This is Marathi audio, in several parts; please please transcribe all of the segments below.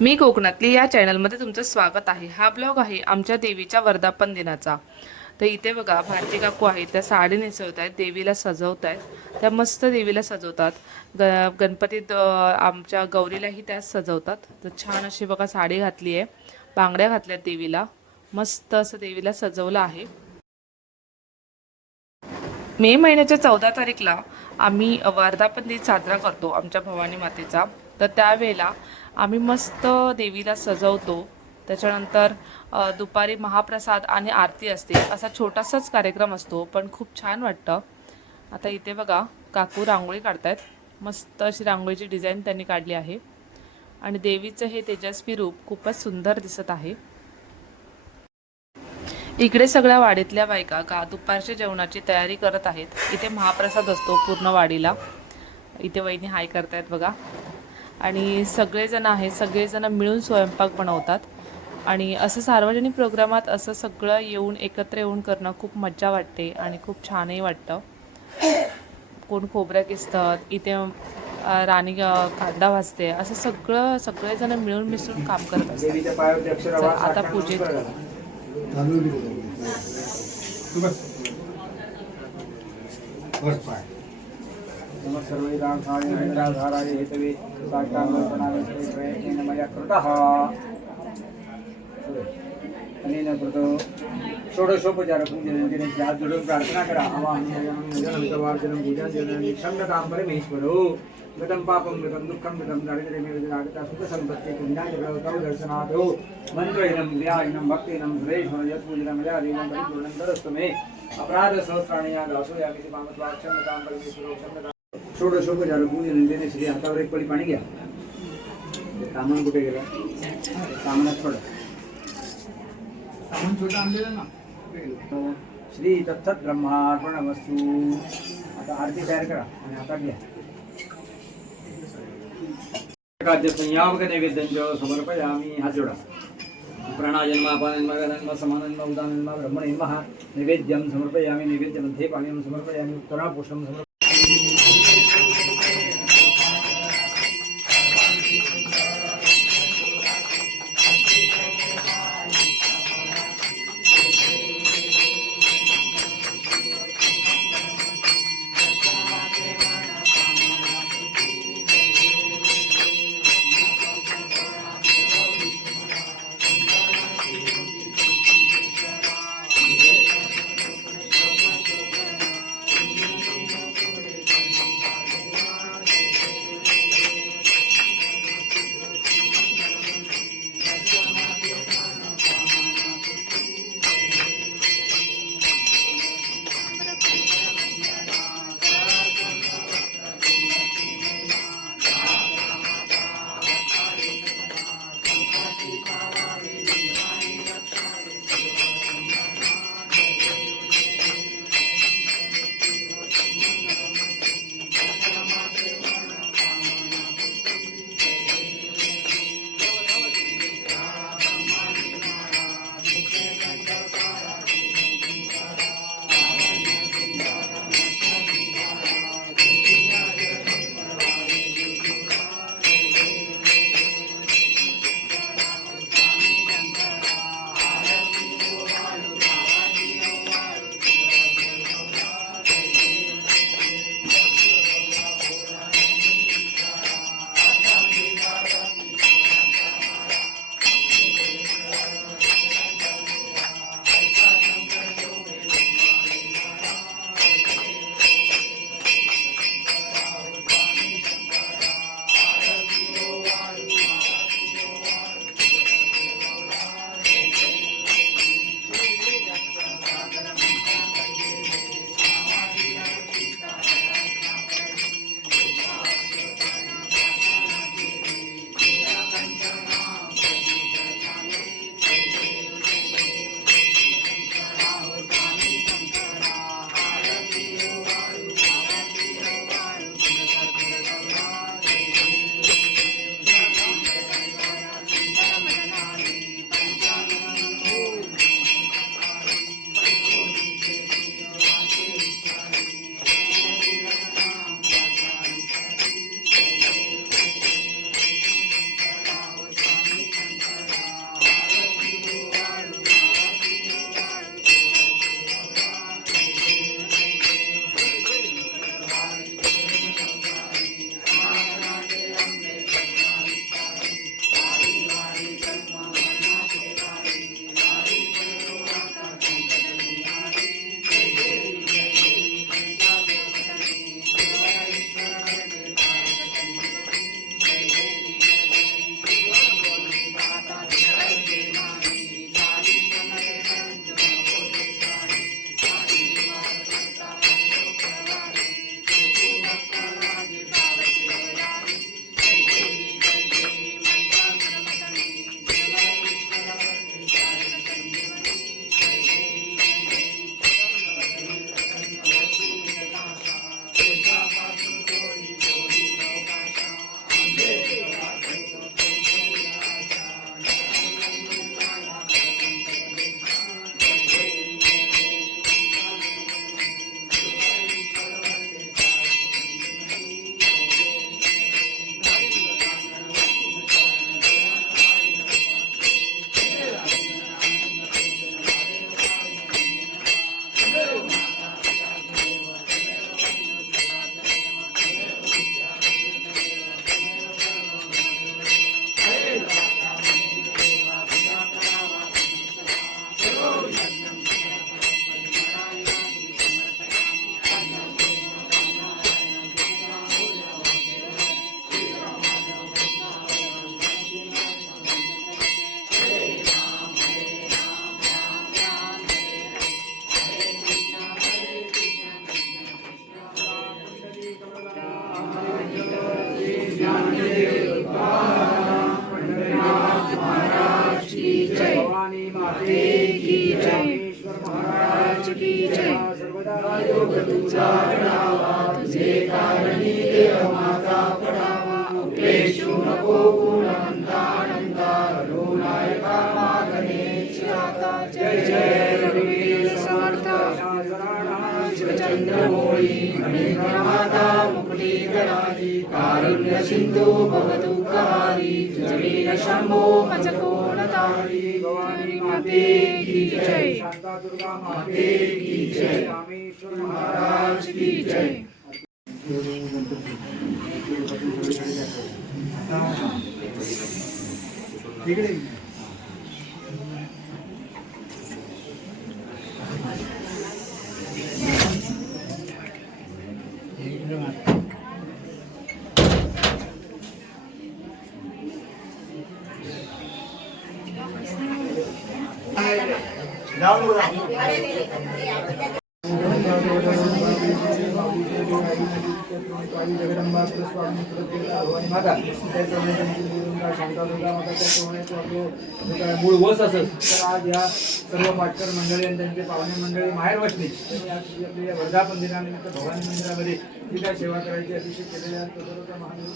मी कोकणातली या चॅनलमध्ये तुमचं स्वागत आहे। हा ब्लॉग आहे आमच्या देवीच्या वर्धापन दिनाचा। तर इथे बघा भारती काकू आहेत, त्या साडी नेसवत आहेत, देवीला सजवत आहेत। त्या मस्त देवीला सजवतात। गणपतीत आमच्या गौरीलाही त्या सजवतात। तर छान अशी बघा साडी घातली आहे, बांगड्या घातल्यात देवीला, मस्त असं देवीला सजवलं आहे। मे महिन्याच्या 14 तारीखला आम्ही वर्धापन दिन साजरा करतो आमच्या भवानी मातेचा। तर त्यावेळेला आम्ही मस्त देवीला सजवतो। त्याच्यानंतर दुपारी महाप्रसाद आणि आरती असते, असा छोटासाच कार्यक्रम असतो, पण खूप छान वाटतं। आता इथे बघा काकू रांगोळी काढतायत, मस्त अशी रांगोळीची डिझाईन त्यांनी काढली आहे आणि देवीचं हे तेजस्वी रूप खूपच सुंदर दिसत आहे। इकडे सगळ्या वाडीतल्या बायका दुपारच्या जेवणाची तयारी करत आहेत। इथे महाप्रसाद असतो पूर्ण वाडीला। इथे वहिनी हाय करतायत बघा, आणि सगळेजण मिळून स्वयंपाक बनवतात। आणि असं सार्वजनिक प्रोग्रामात असं सगळं येऊन एकत्र येऊन करणं खूप मज्जा वाटते आणि खूप छानही वाटतं। कोण खोबरं किसतात, इथे राणी कांदा भाजते, असं सगळेजण मिळून मिसळून काम करत असतात। आता पूजेत सर्वैराधाराय हेतवे साष्टांगोपनावेन मया कृतः अनेन कृतो षोडशोपचारपूजनं हात जोडून प्रार्थना करा। आवाहनं पूजन क्षम्यतां परमेश्वरो गतं पापं गतं दुःखं गतं दारिद्र्यमेव सुखसम्पत्ति पुण्याजलवतौ दर्शनादो मन्त्रेणं क्रियायनं भक्तेनं सुरेश्वर यत्पूजनमया देवं परिपूर्णं ददस्तु मे अपराध सहस्राणि या दासो या किसी पामत्वा क्षम्यतां परमेश्वरो क्षम्यतां। षोडशोपचारपूजनं देणे श्री हातावर एक पळी पाणी घ्या। सामान कुठे गेलं? सामानात थोडं सामान छोटं आणलेलं ना। श्री तत्सत ब्रह्मार्पणमस्तु। आता आरती तयार करा आणि हातात घ्या। खाद्य संयामक नैवेद्यं समर्पयामि। हात जोडा। प्राणाजन्मापानन्म समानन्म उदानन्म ब्रह्मणे नमः। नैवेद्यं समर्पयामि। नैवेद्यमध्ये पानीयं समर्पयामि। उत्तरापुष्पं समर्पयामि। तुझा आढावा तुझे कारणी देव माझा पडावा उपेक्षू नको गुणवंता अनंता करुणायका मागणे आता जय जय रघुवीर समर्थ शिवचंद्रमौळी माता मुकुटीधराजी कारुण्य सिंधू भवदुःखहारी जमीन शंभो मजकोणधारी भवानी माते की जय शांता दुर्गा माते की जय रामेश्वर महाराज की जय तिकडे जाऊन बोला जगदंबा स्वामी भवानी माता त्याचप्रमाणे शांता दुर्गा माता त्याचप्रमाणे मूळ वस असत तर आज या सर्व पाटकर मंडळी आणि त्यांचे पाहुणे मंडळी माहेर वसली आपल्या वर्धापन दिनानिमित्त भवानी मंदिरामध्ये जी काय सेवा करायची अतिशय केलेल्या तसं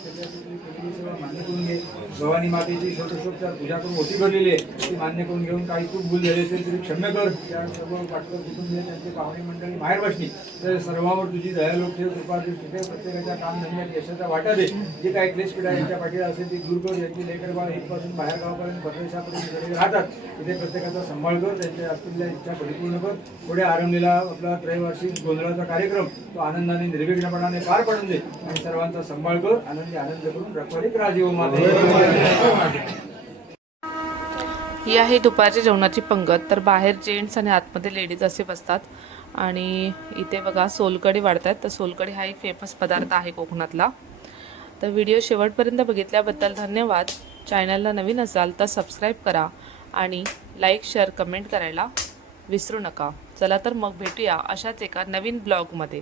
केलेली सेवा मान्य करून घे भवानी मातेची फोटोशॉपच्या पूजा करून ओटी भरलेली आहे ती मान्य करून घेऊन काही चूक भूल झाली असेल तरी क्षम्य कर त्या सर्व पाटकर कुटुंबीय त्यांचे पाहुणे मंडळी माहेर बसली तर सर्वांवर तुझी दया लोक ठेव कृपा ठेव तिथे प्रत्येकाच्या कामधंद्यात यशाचा वाटा दे जे काही क्लेश पिढा यांच्या पाठीला असेल ती दूर कर यांची लेकर बाळ इथपासून बाहेर गावापर्यंत परदेशापर्यंत गेलेले राहतात तिथे प्रत्येकाचा सांभाळ कर त्यांच्या असलेल्या इच्छा परिपूर्ण कर पुढे आरंभलेला आपला त्रैवार्षिक गोंधळाचा कार्यक्रम तो आनंदाने निर्विघ्नपणाने पार पडून दे आणि सर्वांचा सांभाळ कर आनंदी आनंद करून रखवारीक राजीव माते ही आहे दुपारच्या जेवणाची पंगत. तर बाहेर जेंट्स आणि आतमध्ये लेडीज असे बसतात आणि इथे बघा सोलकढी वाढतात. तर सोलकढी हा एक फेमस पदार्थ आहे कोकणातला. तर व्हिडिओ शेवटपर्यंत बघितल्याबद्दल धन्यवाद. चॅनलला नवीन असाल तर सबस्क्राईब करा आणि लाईक शेअर कमेंट करायला विसरू नका. चला तर मग भेटूया अशाच एका नवीन ब्लॉगमध्ये.